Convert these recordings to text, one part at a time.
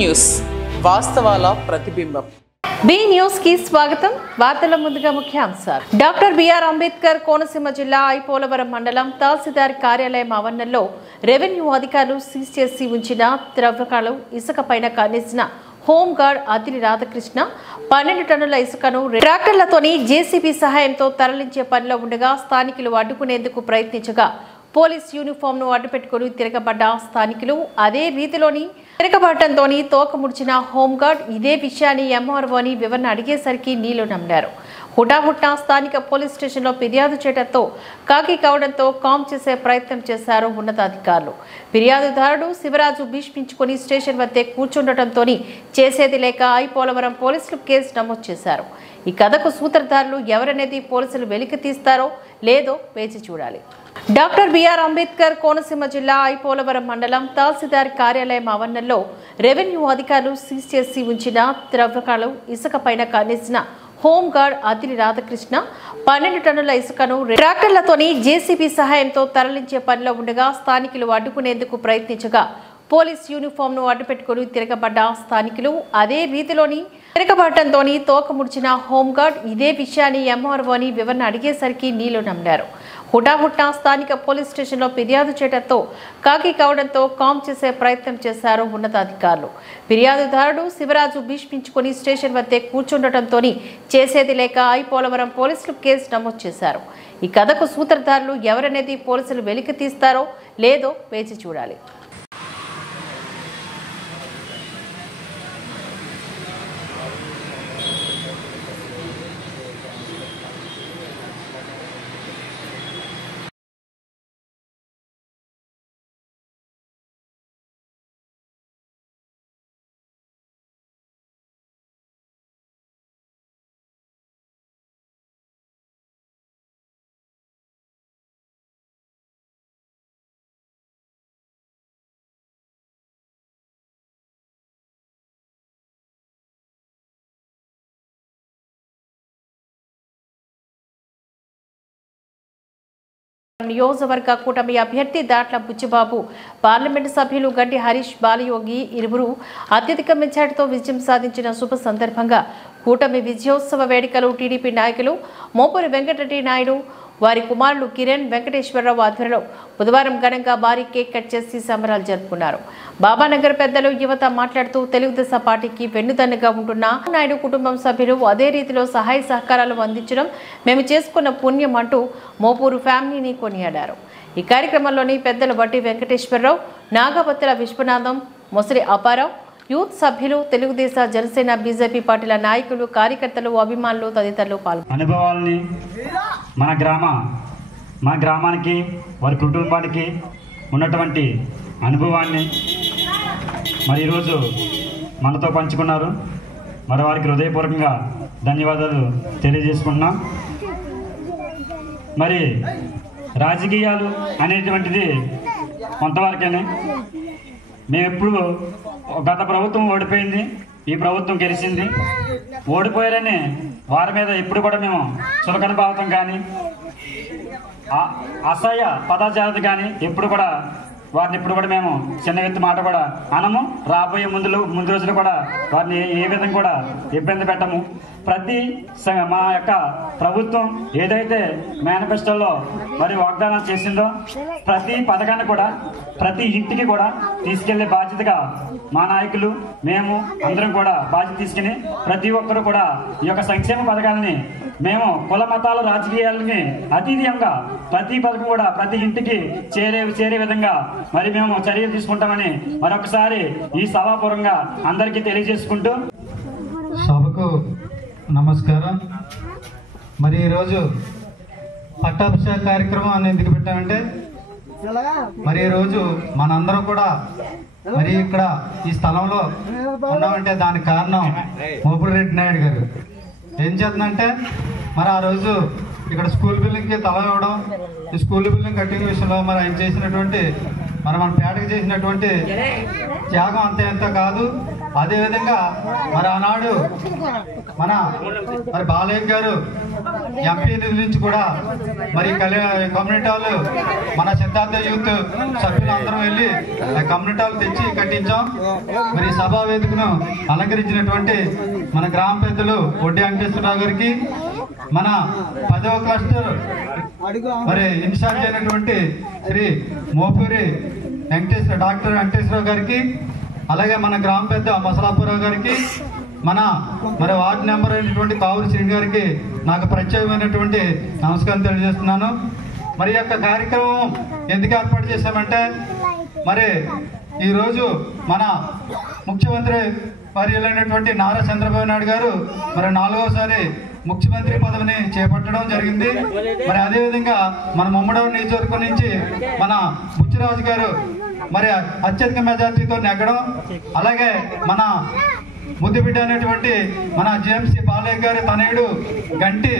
News వాస్తవాల ప్రతిబింబం. B news కి స్వాగతం. వార్తల ముందుగా ముఖ్యాంశాలు. డాక్టర్ బిఆర్ అంబేద్కర్ కోనసీమ జిల్లా ఐపోలవరం మండలం తహసీల్దార్ కార్యాలయం ఆవరణలో రెవెన్యూ అధికారులు సీజ్ చేసి ఉంచిన త్రవ్వకాలు ఇసుక పైన కనేసిన హోంగార్డ్ అదిలి రాధాకృష్ణ 12 టన్నుల ఇసుకను ట్రాక్టర్లతోని జేసీబీ సహాయంతో తరలించే పనిలో ఉండగా స్థానికులు అడ్డుకునేందుకు ప్రయత్నించగా పోలీస్ యూనిఫామ్ ను అడ్డుపెట్టుకుని తిరగబడ్డ స్థానికులు అదే రీతిలోని తిరగబడటంతో తోక ముడిచిన హోంగార్డ్ ఇదే విషయాన్ని ఎంఆర్ఓని వివరణ అడిగేసరికి నీళ్లు నమ్మారు. హుటాహుట్టా స్థానిక పోలీస్ స్టేషన్లో ఫిర్యాదు చేయడంతో కాకి కావడంతో కామ్ చేసే ప్రయత్నం చేశారు ఉన్నతాధికారులు. ఫిర్యాదుదారుడు శివరాజు భీష్మించుకుని స్టేషన్ వద్దే కూర్చుండటంతో చేసేది లేక ఐపోలవరం పోలీసులు కేసు నమోదు చేశారు. ఈ కథకు సూత్రధారులు ఎవరనేది పోలీసులు వెలికి తీస్తారో లేదో వేచి చూడాలి. డాక్టర్ బిఆర్ అంబేద్కర్ కోనసీమ జిల్లా ఐపోలవరం మండలం తహసీల్దార్ కార్యాలయం ఆవరణలో రెవెన్యూ అధికారులు సీజ్ చేసి ఉంచిన త్రవ్వకాలు ఇసుక పైన కనేసిన హోంగార్డ్ అదిలి రాధాకృష్ణ 12 టన్నుల ఇసుకను ట్రాక్టర్లతోని జేసీబీ సహాయంతో తరలించే పనిలో ఉండగా స్థానికులు అడ్డుకునేందుకు ప్రయత్నించగా పోలీస్ యూనిఫామ్ ను అడ్డుపెట్టుకుని తిరగబడ్డ స్థానికులు అదే రీతిలోని తిరగబడటంతో తోక ముడిచిన హోంగార్డ్ ఇదే విషయాన్ని ఎంఆర్ఓని వివరణ అడిగేసరికి నీళ్లు నమ్మారు. హుటాహుట్టా స్థానిక పోలీస్ స్టేషన్లో ఫిర్యాదు చేయడంతో కాకి కావడంతో కామ్ చేసే ప్రయత్నం చేశారు ఉన్నతాధికారులు. ఫిర్యాదుదారుడు శివరాజు భీష్మించుకుని స్టేషన్ వద్దే కూర్చుండటంతో చేసేది లేక ఐపోలవరం పోలీసులు కేసు నమోదు చేశారు. ఈ కథకు సూత్రధారులు ఎవరనేది పోలీసులు వెలికి తీస్తారో లేదో వేచి చూడాలి. నియోజకవర్గ కూటమి అభ్యర్థి దాట్ల బుచ్చిబాబు, పార్లమెంటు సభ్యులు గడ్డి హరీష్, బాలయోగి ఇరువురు అత్యధిక మెజార్టీతో విజయం సాధించిన శుభ సందర్భంగా కూటమి విజయోత్సవ వేడుకలు టీడీపీ నాయకులు మోపూరి వెంకటరెడ్డి నాయుడు, వారి కుమారులు కిరణ్, వెంకటేశ్వరరావు ఆధ్వర్యంలో బుధవారం ఘనంగా భారీ కేక్ కట్ చేసి సంబరాలు జరుపుకున్నారు. బాబానగర్ పెద్దలు యువత మాట్లాడుతూ తెలుగుదేశం పార్టీకి వెన్నుదన్నుగా ఉంటున్న నాయుడు కుటుంబం సభ్యులు అదే రీతిలో సహాయ సహకారాలు అందించడం మేము చేసుకున్న పుణ్యం అంటూ మోపూరు ఫ్యామిలీని కొనియాడారు. ఈ కార్యక్రమంలోని పెద్దలు బట్టి వెంకటేశ్వరరావు, నాగపత్తుల విశ్వనాథం, మొసలి అపారావు, యూత్ సభ్యులు, తెలుగుదేశ, జనసేన, బీజేపీ పార్టీల నాయకులు, కార్యకర్తలు, అభిమానులు తదితరులు పాల్గొన్నారు. అనుభవాలని మన గ్రామానికి వారి కుటుంబానికి ఉన్నటువంటి అనుభవాన్ని మరి ఈరోజు మనతో పంచుకున్నారు. మరి వారికి హృదయపూర్వకంగా ధన్యవాదాలు తెలియజేసుకుంటున్నాం. మరి రాజకీయాలు అనేటువంటిది కొంతవరకేనే. మేము ఎప్పుడు గత ప్రభుత్వం ఓడిపోయింది, ఈ ప్రభుత్వం గెలిచింది, ఓడిపోయారని వారి మీద ఎప్పుడు కూడా మేము చులకన భావం కానీ అసహ్య పదాచారత కానీ ఎప్పుడు కూడా వారిని ఇప్పుడు కూడా మేము చిన్న ఎత్తు మాట కూడా అనము. రాబోయే ముందు రోజులు కూడా వారిని ఏ విధంగా కూడా ఇబ్బంది పెట్టము. ప్రతి మా యొక్క ప్రభుత్వం ఏదైతే మేనిఫెస్టోలో మరి వాగ్దానం చేసిందో ప్రతి పథకాన్ని కూడా ప్రతి ఇంటికి కూడా తీసుకెళ్లే బాధ్యతగా మా నాయకులు మేము అందరం కూడా బాధ్యత తీసుకుని ప్రతి ఒక్కరు కూడా ఈ యొక్క సంక్షేమ పథకాలని మేము కుల మతాల రాజకీయాలని అతీతంగా ప్రతి పథకం కూడా ప్రతి ఇంటికి చేరే విధంగా మరి మేము చర్యలు తీసుకుంటామని మరొకసారి ఈ సభాపూర్వంగా అందరికీ తెలియజేసుకుంటూ సభకు నమస్కారం. మరి ఈరోజు పట్టాభిషేక కార్యక్రమం అని ఎందుకు పెట్టామంటే మరి ఈరోజు మనందరం కూడా మరి ఇక్కడ ఈ స్థలంలో ఉన్నామంటే దానికి కారణం మోపూరి రెడ్డి నాయుడు గారు. ఏం చేస్తుందంటే మరి ఆ రోజు ఇక్కడ స్కూల్ బిల్డింగ్కి తల ఇవ్వడం, ఈ స్కూల్ బిల్డింగ్ కట్టిన విషయంలో మరి ఆయన చేసినటువంటి మన పేటకు చేసినటువంటి త్యాగం అంతే ఎంత కాదు. అదేవిధంగా మరి ఆనాడు మరి బాలయ్య గారు ఎంపీ నిధుల నుంచి కూడా మరి కమ్యూనిటీ హాల్ మన సిద్ధార్థ యూత్ సభ్యులు అందరం వెళ్ళి కమ్యూనిటీ హాల్ తెచ్చి కట్టించాం. మరి సభా వేదికను అలంకరించినటువంటి మన గ్రామ పెద్దలు ఒడ్డి వెంకటేశ్వరరావు గారికి, మన 10వ క్లస్టర్ మరి ఇన్ఛార్జ్ అయినటువంటి శ్రీ మోపూరి డాక్టర్ వెంకటేశ్వరరావు గారికి, అలాగే మన గ్రామ పెద్ద మసలాపురావు గారికి, మరి వార్డు నెంబర్ అయినటువంటి కావూరు శ్రీని గారికి నాకు ప్రత్యేకమైనటువంటి నమస్కారం తెలియజేస్తున్నాను. మరి యొక్క కార్యక్రమం ఎందుకు ఏర్పాటు చేశామంటే, మరి ఈరోజు మన ముఖ్యమంత్రి వర్యులైనటువంటి నారా చంద్రబాబు నాయుడు గారు మరి 4వసారి ముఖ్యమంత్రి పదవిని చేపట్టడం జరిగింది. మరి అదేవిధంగా మన ముమ్మడవరం నియోజకవర్గం నుంచి మన బుచ్చిరాజు గారు మరి అత్యధిక మెజార్టీతో నెగ్గడం, అలాగే మన ముద్దుబిడ్డ అనేటువంటి మన జేఎంసీ బాలయ్య గారి తనయుడు గంటి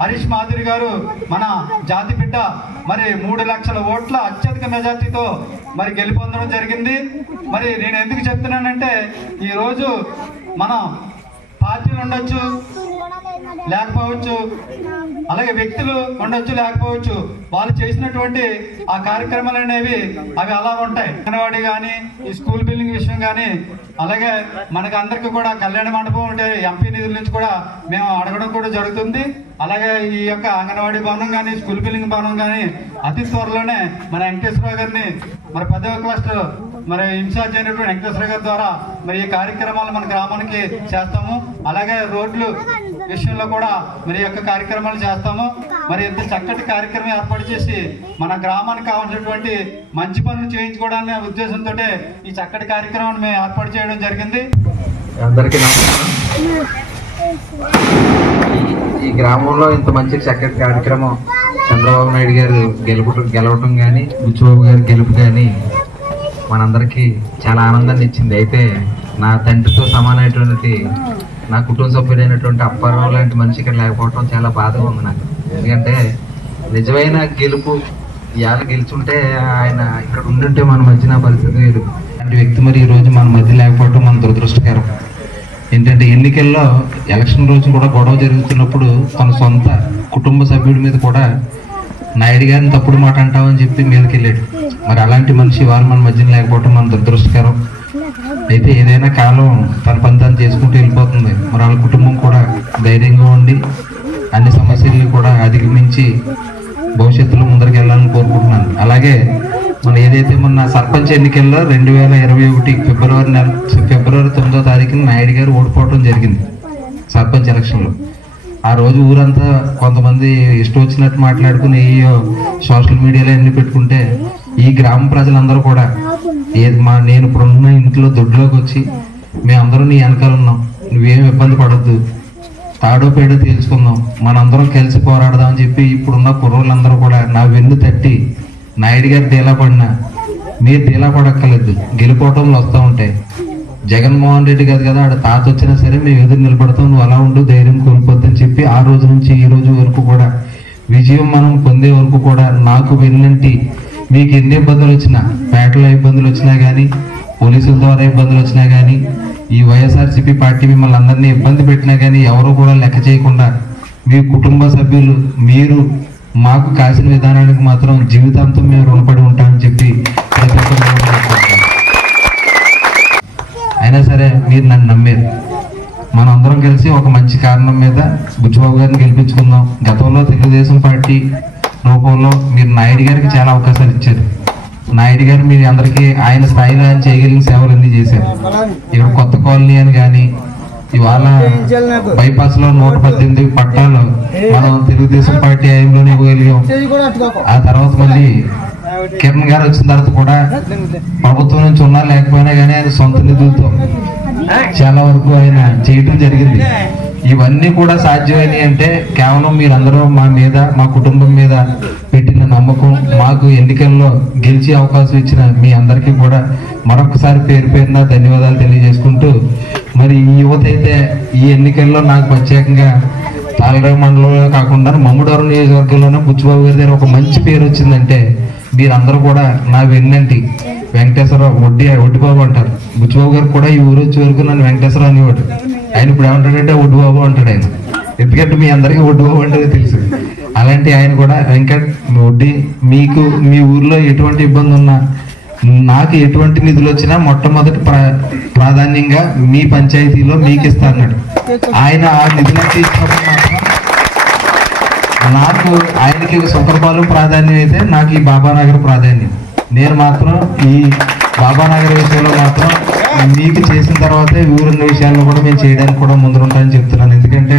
హరీష్ మాధురి గారు మన జాతి బిడ్డ మరి 3 లక్షల ఓట్ల అత్యధిక మెజార్టీతో మరి గెలుపొందడం జరిగింది. మరి నేను ఎందుకు చెప్తున్నానంటే, ఈరోజు మనం పార్టీలు ఉండొచ్చు లేకపోవచ్చు, అలాగే వ్యక్తులు ఉండొచ్చు లేకపోవచ్చు, వాళ్ళు చేసినటువంటి ఆ కార్యక్రమాలు అనేవి అవి అలా ఉంటాయి. అంగన్వాడీ కానీ, ఈ స్కూల్ బిల్డింగ్ విషయం కానీ, అలాగే మనకు అందరికీ కూడా కళ్యాణ మండపం ఉంటే ఎంపీ నిధుల నుంచి కూడా మేము అడగడం కూడా జరుగుతుంది. అలాగే ఈ యొక్క అంగన్వాడీ భవనం కానీ, స్కూల్ బిల్డింగ్ భవనం కానీ అతి త్వరలోనే మన వెంకటేశ్వరరావు గారిని మరి 10వ క్లస్టర్ మరి ఇన్ఛార్జ్ అయినటువంటి వెంకటేశ్వరరావు గారి ద్వారా మరి ఈ కార్యక్రమాలు మన గ్రామానికి చేస్తాము. అలాగే రోడ్లు విషయంలో కూడా మరి యొక్క కార్యక్రమాలు చేస్తాము. మరి ఇంత చక్కటి కార్యక్రమం ఏర్పాటు చేసి మన గ్రామానికి కావాల్సినటువంటి మంచి పనులు చేయించుకోవడానికి ఉద్దేశంతో ఈ చక్కటి కార్యక్రమాన్ని మేము ఏర్పాటు చేయడం జరిగింది. అందరికీ నమస్కారం. ఈ గ్రామంలో ఇంత మంచి చక్కటి కార్యక్రమం చంద్రబాబు నాయుడు గారు గెలవటం కానీ, బుచ్చిబాబు గారి గెలుపు కానీ మనందరికీ చాలా ఆనందాన్ని ఇచ్చింది. అయితే నా తండ్రితో సమానమైనటువంటి నా కుటుంబ సభ్యుడైనటువంటి అప్పారావు లాంటి మనిషి ఇక్కడ లేకపోవడం చాలా బాధగా ఉంది నాకు. ఎందుకంటే నిజమైన గెలుపు ఇవాళ గెలుచుంటే ఆయన ఇక్కడ ఉండుంటే మన మధ్యన పరిస్థితి లేదు. అలాంటి వ్యక్తి మరి ఈరోజు మన మధ్య లేకపోవడం మన దురదృష్టకరం. ఏంటంటే ఎన్నికల్లో ఎలక్షన్ రోజు కూడా గొడవ జరుగుతున్నప్పుడు తన సొంత కుటుంబ సభ్యుడి మీద కూడా నాయుడు గారిని తప్పుడు మాట అంటామని చెప్పి మీదకి వెళ్ళాడు. మరి అలాంటి మనిషి వాళ్ళు మన మధ్యన లేకపోవడం మన దురదృష్టకరం. అయితే ఏదైనా కాలం తన పని తను చేసుకుంటూ వెళ్ళిపోతుంది. మరి వాళ్ళ కుటుంబం కూడా ధైర్యంగా ఉండి అన్ని సమస్యల్ని కూడా అధిగమించి భవిష్యత్తులో ముందరికి వెళ్ళాలని కోరుకుంటున్నాను. అలాగే మనం ఏదైతే మొన్న సర్పంచ్ ఎన్నికల్లో 2021 ఫిబ్రవరి 9వ తారీఖున నాయుడు గారు ఓడిపోవడం జరిగింది సర్పంచ్ ఎలక్షన్లో. ఆ రోజు ఊరంతా కొంతమంది ఇష్టం వచ్చినట్టు మాట్లాడుకుని సోషల్ మీడియాలో అన్ని పెట్టుకుంటే ఈ గ్రామ ప్రజలందరూ కూడా నేను ఇప్పుడున్న ఇంట్లో దొడ్లోకి వచ్చి మేమందరం నీ వెనకాల ఉన్నాం, నువ్వేం ఇబ్బంది పడద్దు, తాడో పేడో తేల్చుకుందాం, మనందరం కలిసి పోరాడదామని చెప్పి ఇప్పుడున్న కుర్రోళ్ళందరూ కూడా నా వెన్ను తట్టి నాయుడు గారు డీలా పడినా మీరు డీలా పడక్కర్లేదు, గెలిపోవటంలో వస్తూ ఉంటాయి. జగన్మోహన్ రెడ్డి కాదు కదా, ఆడ తాత వచ్చినా సరే మేము ఎదురు నిలబడతాం, నువ్వు అలా ఉండు, ధైర్యం కోల్పోద్దని చెప్పి ఆ రోజు నుంచి ఈ రోజు వరకు కూడా విజయం మనం పొందే వరకు కూడా నాకు వెన్నంటి మీకు ఎన్ని ఇబ్బందులు వచ్చినా, పేటలో ఇబ్బందులు వచ్చినా కానీ, పోలీసుల ద్వారా ఇబ్బందులు వచ్చినా కానీ, ఈ వైఎస్ఆర్సీపీ పార్టీ మిమ్మల్ని అందరినీ ఇబ్బంది పెట్టినా కానీ ఎవరు కూడా లెక్క చేయకుండా మీ కుటుంబ సభ్యులు మీరు మాకు కాసిన విధానానికి మాత్రం జీవితాంతం మేము రుణపడి ఉంటామని చెప్పి ప్రతి ఒక్కరు అయినా సరే మీరు నన్ను నమ్మారు. మనం అందరం కలిసి ఒక మంచి కారణం మీద బుచ్చిబాబు గారిని గెలిపించుకుందాం. గతంలో తెలుగుదేశం పార్టీ రూపంలో మీరు నాయుడు గారికి చాలా అవకాశాలు ఇచ్చారు. నాయుడు గారు మీరు అందరికీ ఆయన స్థాయిలో ఆయన చేయగలిగిన సేవలన్నీ చేశారు. ఇక్కడ కొత్త కాలనీ అని కానీ, ఇవాళ బైపాస్ లో 118 పట్టాలు మనం తెలుగుదేశం పార్టీ హయాంలోనే ఇవ్వగలిగాం. ఆ తర్వాత మళ్ళీ కిరణ్ గారు వచ్చిన తర్వాత కూడా ప్రభుత్వం నుంచి ఉన్నా లేకపోయినా కానీ ఆయన సొంత నిధులతో చాలా వరకు ఆయన చేయటం జరిగింది. ఇవన్నీ కూడా సాధ్యమైనవి అంటే కేవలం మీరందరూ మా మీద, మా కుటుంబం మీద పెట్టిన నమ్మకం, మాకు ఎన్నికల్లో గెలిచే అవకాశం ఇచ్చిన మీ అందరికీ కూడా మరొకసారి పేరు పేరున ధన్యవాదాలు తెలియజేసుకుంటూ, మరి ఈ యువత అయితే ఈ ఎన్నికల్లో నాకు ప్రత్యేకంగా తాళరేవు మండలంలో కాకుండా మమ్ముడవరం నియోజకవర్గంలోనే బుచ్చిబాబు గారి దగ్గర ఒక మంచి పేరు వచ్చిందంటే మీరందరూ కూడా నా వెన్నంటి వెంకటేశ్వరరావు ఒడ్డిబాబు అంటారు. బుచ్చిబాబు గారు కూడా ఈ ఊరు వచ్చే వరకు నన్ను వెంకటేశ్వరరావు అనేవాడు. ఆయన ఇప్పుడు ఏమంటాడంటే ఒడ్డిబాబు అంటాడు ఆయన, ఎందుకంటే మీ అందరికీ ఒడ్డిబాబు అంటే తెలుసు. అలాంటి ఆయన కూడా ఒడ్డి, మీకు మీ ఊర్లో ఎటువంటి ఇబ్బంది ఉన్నా, నాకు ఎటువంటి నిధులు వచ్చినా మొట్టమొదటి ప్రాధాన్యంగా మీ పంచాయతీలో మీకు ఇస్తా అన్నాడు. ఆయన ఆ నిధులను తీసుకున్నప్పుడు మాత్రం నాకు ఆయనకి సుంకరపాలెం ప్రాధాన్యం అయితే నాకు ఈ బాబానగర్ ప్రాధాన్యం. నేను మాత్రం ఈ బాబానగర్ విషయంలో మాత్రం మీకు చేసిన తర్వాతే ఊరున్న విషయాల్లో కూడా మేము చేయడానికి కూడా ముందుంటామని చెప్తున్నాను. ఎందుకంటే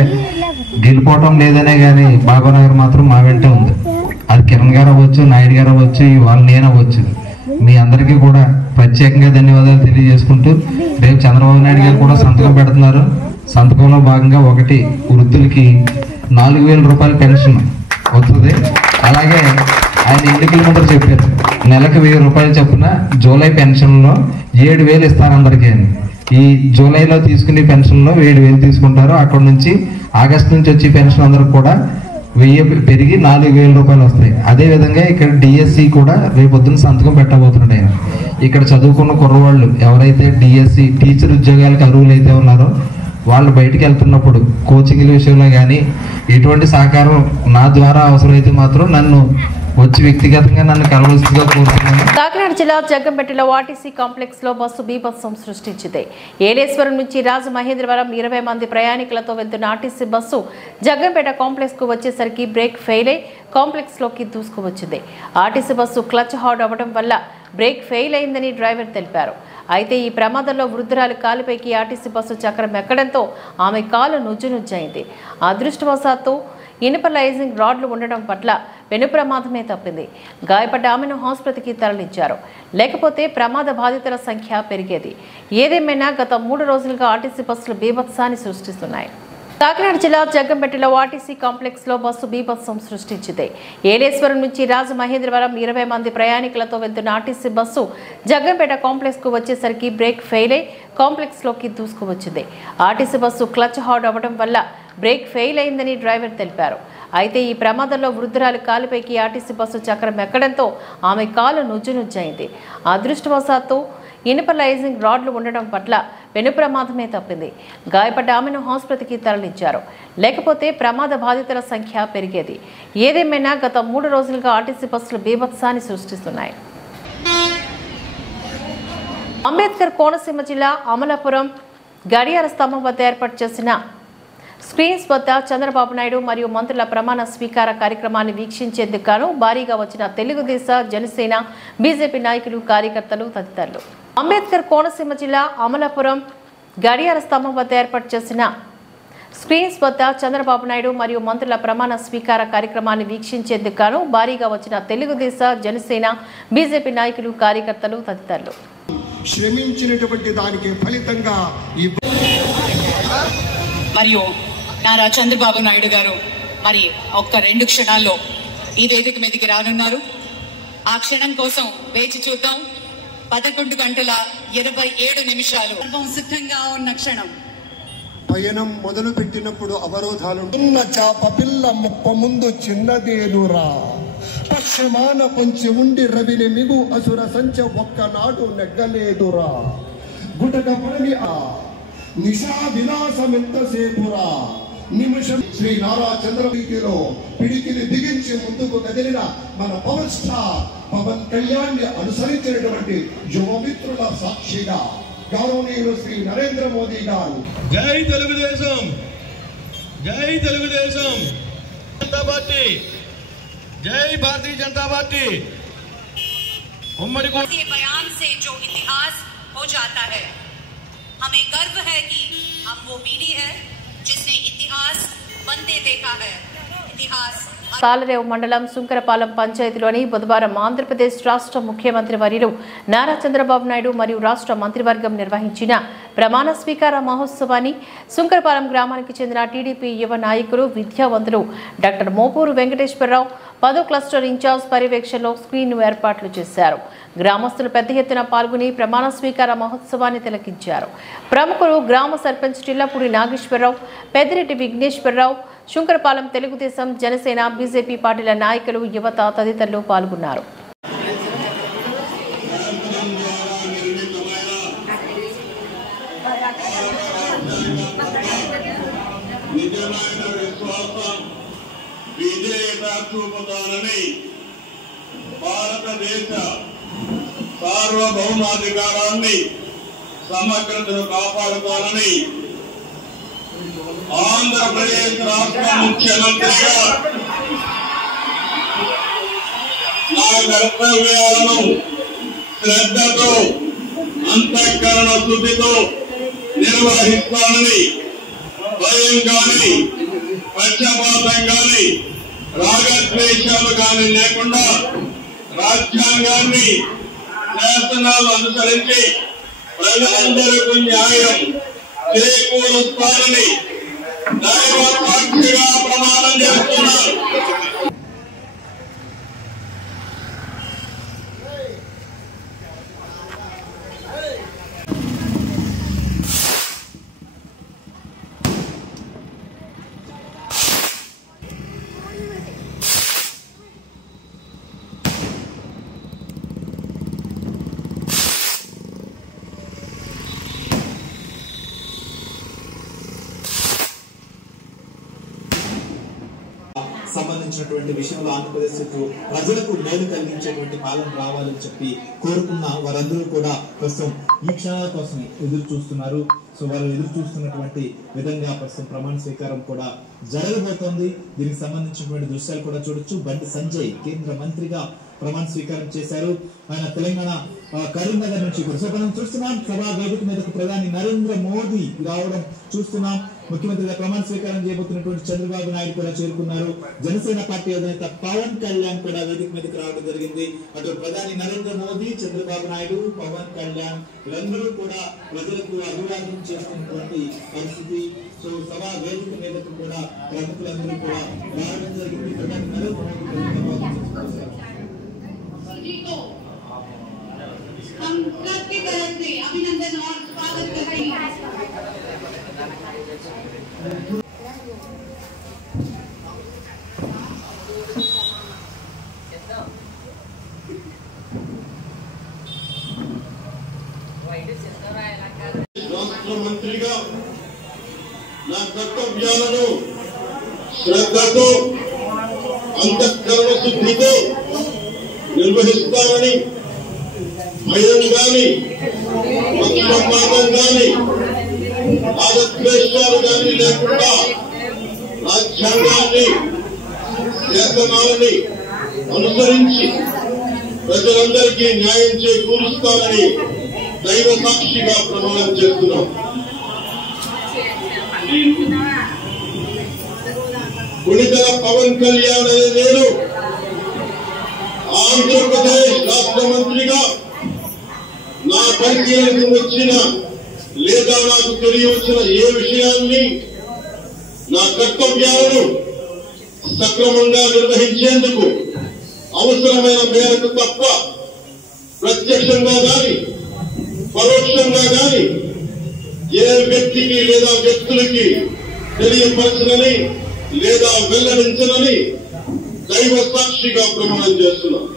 గెలిపోవటం లేదనే కానీ బాబానగర్ మాత్రం మా వెంటే ఉంది. అది కిరణ్ గారు అవ్వచ్చు, నాయుడు గారు అవ్వచ్చు, వాళ్ళు నేను అవ్వచ్చు. మీ అందరికీ కూడా ప్రత్యేకంగా ధన్యవాదాలు తెలియజేసుకుంటూ, రేపు చంద్రబాబు నాయుడు గారు కూడా సంతకం పెడుతున్నారు. సంతకంలో భాగంగా ఒకటి వృద్ధులకి 4,000 రూపాయల పెన్షన్ వస్తుంది. అలాగే ఆయన ఎన్నికల ముందర చెప్పారు, నెలకు 1,000 రూపాయలు చొప్పున జూలై పెన్షన్లో 7,000 ఇస్తారు అందరికీ అని. ఈ జూలైలో తీసుకునే పెన్షన్లో 7,000 తీసుకుంటారు. అక్కడ నుంచి ఆగస్టు నుంచి వచ్చే పెన్షన్ అందరికి కూడా 1,000 పెరిగి 4,000 రూపాయలు వస్తాయి. అదేవిధంగా ఇక్కడ డిఎస్సి కూడా రేపొద్దున సంతకం పెట్టబోతున్నాడు ఆయన. ఇక్కడ చదువుకున్న కుర్రవాళ్ళు ఎవరైతే డిఎస్సి టీచర్ ఉద్యోగాలకు అర్హులు అయితే ఉన్నారో వాళ్ళు బయటికి వెళ్తున్నప్పుడు కోచింగ్ల విషయంలో కానీ ఎటువంటి సహకారం నా ద్వారా అవసరమైతే మాత్రం నన్ను వచ్చి వ్యక్తిగతంగా నన్ను కలవలసిందిగా కోరుతున్నాను. కాకినాడ జిల్లా జగ్గంపేటలో ఆర్టీసీ కాంప్లెక్స్ లో బస్సు బీభత్సం సృష్టించింది. ఏలేశ్వరం నుంచి రాజమహేంద్రవరం 20 మంది ప్రయాణికులతో వెళ్తున్న ఆర్టీసీ బస్సు జగ్గంపేట కాంప్లెక్స్ కు వచ్చేసరికి బ్రేక్ ఫెయిల్ అయి కాంప్లెక్స్ లోకి దూసుకువచ్చింది. ఆర్టీసీ బస్సు క్లచ్ హార్డ్ అవ్వడం వల్ల బ్రేక్ ఫెయిల్ అయిందని డ్రైవర్ తెలిపారు. అయితే ఈ ప్రమాదంలో వృద్ధురాలు కాలుపైకి ఆర్టీసీ బస్సు చక్రం ఎక్కడంతో ఆమె కాలు నుజ్జునుజ్జైంది. అదృష్టవశాత్తు ఇనుప లైజింగ్ రాడ్లు ఉండడం పట్ల పెను ప్రమాదమే తప్పింది. గాయపడ్డ ఆమెను ఆసుపత్రికి తరలించారు. లేకపోతే ప్రమాద బాధితుల సంఖ్య పెరిగేది. ఏదేమైనా గత 3 రోజులుగా ఆర్టీసీ బస్సులు బీభత్సాన్ని సృష్టిస్తున్నాయి. కాకినాడ జిల్లా జగ్గంపేటలో ఆర్టీసీ కాంప్లెక్స్ లో బస్సు బీభత్సం సృష్టించింది. ఏలేశ్వరం నుంచి రాజమహేంద్రవరం 20 మంది ప్రయాణికులతో వెళ్తున్న ఆర్టీసీ బస్సు జగ్గంపేట కాంప్లెక్స్ కు వచ్చేసరికి బ్రేక్ ఫెయిల్ అయి కాంప్లెక్స్ లోకి దూసుకువచ్చింది. ఆర్టీసీ బస్సు క్లచ్ హార్డ్ అవ్వడం వల్ల బ్రేక్ ఫెయిల్ అయిందని డ్రైవర్ తెలిపారు. అయితే ఈ ప్రమాదంలో వృద్ధురాలు కాలుపైకి ఆర్టీసీ బస్సు చక్రం ఎక్కడంతో ఆమె కాలు నుజ్జునుజ్జైంది. అదృష్టవశాత్తు ఇనుప లైజింగ్ రాడ్లు ఉండడం పట్ల పెను ప్రమాదమే తప్పింది. గాయపడ్డ ఆమెను ఆసుపత్రికి తరలించారు. లేకపోతే ప్రమాద బాధితుల సంఖ్య పెరిగేది. ఏదేమైనా గత 3 రోజులుగా ఆర్టీసీ బస్సులు బీభత్సాన్ని సృష్టిస్తున్నాయి. అంబేద్కర్ కోనసీమ జిల్లా అమలాపురం గడియార స్తంభం వద్ద ఏర్పాటు చేసిన స్క్రీన్స్ వద్ద చంద్రబాబు నాయుడు మరియు మంత్రుల ప్రమాణ స్వీకార కార్యక్రమాన్ని వీక్షించేందుకు గాను భారీగా వచ్చిన తెలుగుదేశం, జనసేన, బీజేపీ నాయకులు, కార్యకర్తలు తదితరులు. అంబేద్కర్ కోనసీమ జిల్లా అమలాపురం గడియార స్తంభం వద్ద ఏర్పాటు చేసిన స్క్రీన్స్ వద్ద చంద్రబాబు నాయుడు మరియు మంత్రుల ప్రమాణ స్వీకార కార్యక్రమాన్ని వీక్షించేందుకు గాను భారీగా వచ్చిన తెలుగుదేశం, జనసేన, బీజేపీ నాయకులు, కార్యకర్తలు తదితరులు. శ్రమించినటువంటి దానికి ఫలితంగా మరియు నారా చంద్రబాబు నాయుడు గారు మరి ఒక్క 2 క్షణాల్లో ఈ వేదిక మీదకి రానున్నారు. ఆ క్షణం కోసం వేచి చూద్దాం. 11:27 సిద్ధంగా ఉన్న క్షణం. పయనం మొదలు పెట్టినప్పుడు అవరోధాలు. ఉన్న చాప పిల్ల ముప్ప ముందు చిన్నదేనురా, పశ్చిమాన పొంచి ఉండి రవిని మిగు అసుర సంచ ఒక్కనాడు నెగ్గలేదురా, గుటక పడని ఆ నిశా విలాసమెంతసేపురా, నిమిషం శ్రీ నారా చంద్రబాబులో పిడికిని బిగించి ముందుకు కదిలిన మన పవర్ స్టార్ పవన్ కళ్యాణ్ ని అనుసరించినటువంటి యువమిత్రుల సాక్షిగా గౌరవనీయులు శ్రీ నరేంద్ర మోదీ గారు. జై తెలుగుదేశం, జై తెలుగుదేశం జనతా పార్టీ, జై భారతీయ జనతా పార్టీ. उम्मड़ी को बयान से जो इतिहास हो जाता है, हमें गर्व है कि हम वो पीढ़ी है जिसने इतिहास बनते देखा है. इतिहास తాళరేవు మండలం సుంకరపాలెం పంచాయతీలోని బుధవారం ఆంధ్రప్రదేశ్ రాష్ట్ర ముఖ్యమంత్రి వర్యులు నారా చంద్రబాబు నాయుడు మరియు రాష్ట్ర మంత్రివర్గం నిర్వహించిన ప్రమాణ స్వీకార మహోత్సవాన్ని సుంకరపాలెం గ్రామానికి చెందిన టీడీపీ యువ నాయకులు, విద్యావంతులు డాక్టర్ మోపూరు వెంకటేశ్వరరావు 10వ క్లస్టర్ ఇన్ఛార్జ్ పర్యవేక్షణలో స్క్రీన్ ఏర్పాట్లు చేశారు. గ్రామస్తులు పెద్ద ఎత్తున పాల్గొని ప్రమాణ స్వీకార మహోత్సవాన్ని తిలకించారు. ప్రముఖులు గ్రామ సర్పంచ్ టిల్లపూడి నాగేశ్వరరావు, పెద్దిరెడ్డి విఘ్నేశ్వరరావు, శుంకరపాలెం తెలుగుదేశం, జనసేన, బీజేపీ పార్టీల నాయకులు, యువత తదితరులు పాల్గొన్నారు. నిజమైన విశ్వాసం విజేత చూపుతానని భారతదేశ సార్వభౌమాధికారాన్ని సమగ్రతను కాపాడుతానని ఆంధ్రప్రదేశ్ రాష్ట్ర ముఖ్యమంత్రిగా నా కర్తవ్యాలను శ్రద్ధతో అంతఃకరణ శుద్ధితో నిర్వహిస్తానని భయం కానీ పక్షపాతం కానీ రాగద్వేషాలు కానీ లేకుండా రాజ్యాంగాన్ని శాసనాలు అనుసరించి ప్రజలందరికీ న్యాయం చేకూరుస్తారని దైవ సాక్షిగా ప్రమాణం చేస్తున్నారు. సంబంధించినటువంటి విషయంలో ఆంధ్రప్రదేశ్ ప్రజలకు మేలు కలిగించేటువంటి పాలన రావాలని చెప్పి కోరుకున్న వారందరూ కూడా ప్రస్తుతం ఈ క్షణాల కోసం ఎదురు చూస్తున్నారు. సో వారు ఎదురు చూస్తున్నటువంటి విధంగా ప్రస్తుతం ప్రమాణ స్వీకారం కూడా జరగబోతోంది. దీనికి సంబంధించినటువంటి దృశ్యాలు కూడా చూడొచ్చు. బండి సంజయ్ కేంద్ర మంత్రిగా ప్రమాణ స్వీకారం చేశారు. ఆయన తెలంగాణ కరీంనగర్ నుంచి కూడా. సో మనం చూస్తున్నాం సభా వేదిక మీదకు ప్రధాని నరేంద్ర మోదీ రావడం చూస్తున్నాం. ముఖ్యమంత్రిగా ప్రమాణ స్వీకారం చేయబోతున్నటువంటి చంద్రబాబు నాయుడు కూడా చేరుకున్నారు. జనసేన పార్టీ అధినేత పవన్ కళ్యాణ్ కూడా వేదిక మీదకి రావడం జరిగింది. అటు ప్రధాని నరేంద్ర మోదీ, చంద్రబాబు నాయుడు, పవన్ కళ్యాణ్ వీళ్ళందరూ కూడా ప్రజలకు అభివాదం చేస్తున్నటువంటి పరిస్థితి. సో సభా వేదిక మీదకు కూడా ప్రముఖులందరూ కూడా రావడం జరిగింది. ప్రధాని నరేంద్ర మోదీ हम सबकी तरफ से अभिनंदन और स्वागत करते हैं। రాష్ట్ర మంత్రిగా నా కర్తవ్యాలను శ్రద్ధతో అంతఃకరణ శుద్ధితో నిర్వహిస్తానని భయం గాని పక్షపాతం గాని రాగద్వేషాలు గాని లేకుండా రాజ్యాంగాన్ని శాసనాలని అనుసరించి ప్రజలందరికీ న్యాయం చేకూరుస్తానని దైవ సాక్షిగా ప్రమాణం చేస్తున్నాం. గుడికల పవన్ కళ్యాణ్ అనే నేను ఆంధ్రప్రదేశ్ రాష్ట్ర మంత్రిగా నా పరిశీలనకు వచ్చిన లేదా నాకు తెలియవచ్చిన ఏ విషయాన్ని నా కర్తవ్యాలను సక్రమంగా నిర్వహించేందుకు అవసరమైన మేరకు తప్ప ప్రత్యక్షంగా గాని పరోక్షంగా గాని ఏ వ్యక్తికి లేదా వ్యక్తులకి తెలియపరచనని లేదా వెల్లడించనని దైవ సాక్షిగా ప్రమాణం చేస్తున్నాం.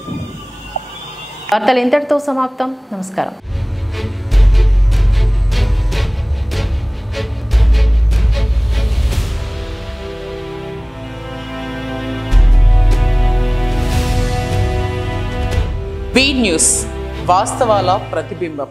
వార్తలు ఇంతటితో సమాప్తం. నమస్కారం. బీ న్యూస్ వాస్తవాల ప్రతిబింబం.